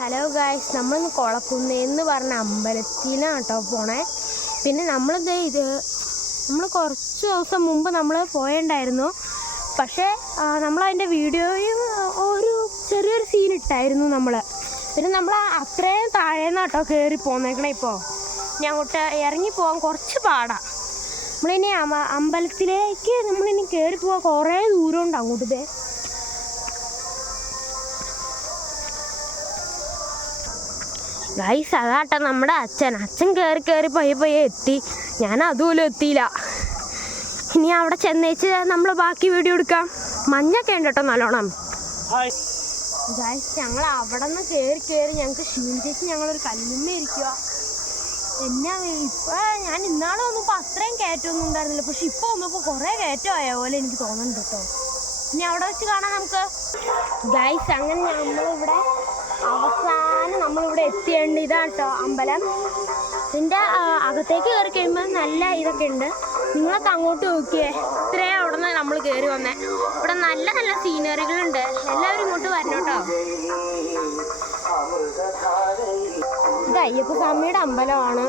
Hello guys, നമ്മളിന്ന് കൊളക്കുന്നേന്ന് പറഞ്ഞ അമ്പലത്തിലാണ് കേട്ടോ പോണേ. പിന്നെ നമ്മൾ കുറച്ച് ദിവസം മുമ്പ് നമ്മൾ പോയിട്ടുണ്ടായിരുന്നു. പക്ഷേ നമ്മളതിൻ്റെ വീഡിയോയും ഒരു ചെറിയൊരു സീൻ ഇട്ടായിരുന്നു നമ്മൾ. പിന്നെ നമ്മൾ അത്രയും താഴേന്ന് കേട്ടോ കയറി പോന്നേക്കണേ. ഇപ്പോൾ ഇനി അങ്ങോട്ട് ഇറങ്ങി പോകാൻ കുറച്ച് പാടാണ്. നമ്മളിനി അമ്പലത്തിലേക്ക് നമ്മളിനി കയറി പോകാൻ കുറേ ദൂരമുണ്ട് അങ്ങോട്ട്. ഗൈസ്, അതാട്ടോ നമ്മുടെ അച്ഛൻ കയറി പയ്യെ എത്തി. ഞാൻ അതുപോലും എത്തിയില്ല. ഇനി അവിടെ ചെന്നേച്ച് നമ്മൾ ബാക്കി വീഡിയോ എടുക്കാം. മഞ്ഞൊക്കെ ഉണ്ട് കേട്ടോ നല്ലോണം. ഗൈസ്, ഞങ്ങൾ അവിടെ നിന്ന് കയറി ഞങ്ങൾക്ക് ക്ഷീണിച്ചേച്ച് ഞങ്ങളൊരു കല്ലുമ്മ ഇരിക്കുക. എന്നാ ഞാൻ ഇന്നാളെ വന്നപ്പോൾ അത്രയും കയറ്റമൊന്നും ഉണ്ടായിരുന്നില്ല. പക്ഷെ ഇപ്പോൾ വന്നപ്പോൾ കുറേ കയറ്റമായ പോലെ എനിക്ക് തോന്നുന്നുണ്ട് കേട്ടോ. ഇനി അവിടെ വെച്ച് കാണാം നമുക്ക്. ഗൈസ്, അങ്ങനെ നമ്മളിവിടെ അവസാനം നമ്മളിവിടെ എത്തിയുണ്ട്. ഇതാണ് കേട്ടോ അമ്പലം. ഇതിൻ്റെ അകത്തേക്ക് കയറി കഴിയുമ്പോൾ നല്ല ഇതൊക്കെ ഉണ്ട്. നിങ്ങളൊക്കെ അങ്ങോട്ട് നോക്കിയേ. ഇത്രയും അവിടെ നിന്ന് നമ്മൾ കയറി വന്നേ. ഇവിടെ നല്ല നല്ല സീനറികളുണ്ട്. എല്ലാവരും ഇങ്ങോട്ട് വരണം കേട്ടോ. ഇത് അയ്യപ്പ സ്വാമിയുടെ അമ്പലമാണ്.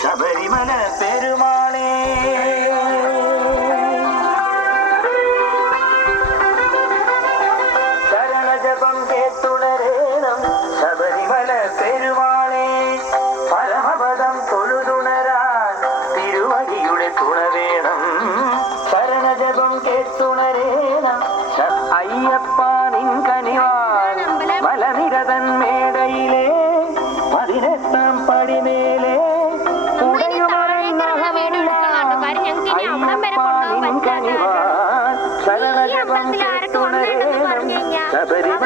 ശബരിമല പെരുമാളേ, ശരണജപം കേട്ടുണരേണം. ശബരിമല പെരുമാളേ, പരമപദം തൊഴുതുണരാൻ തിരുവടിയുടെ തുണ വേണം. ശരണജപം കേട്ടുണരേണം. അയ്യപ്പ നിൻ കനിവാൻ മലനിരതൻ മേടയിലെ 18ാം പടിമേലെ ശരണജപം കേട്ടുണരേണം. ശബരിമല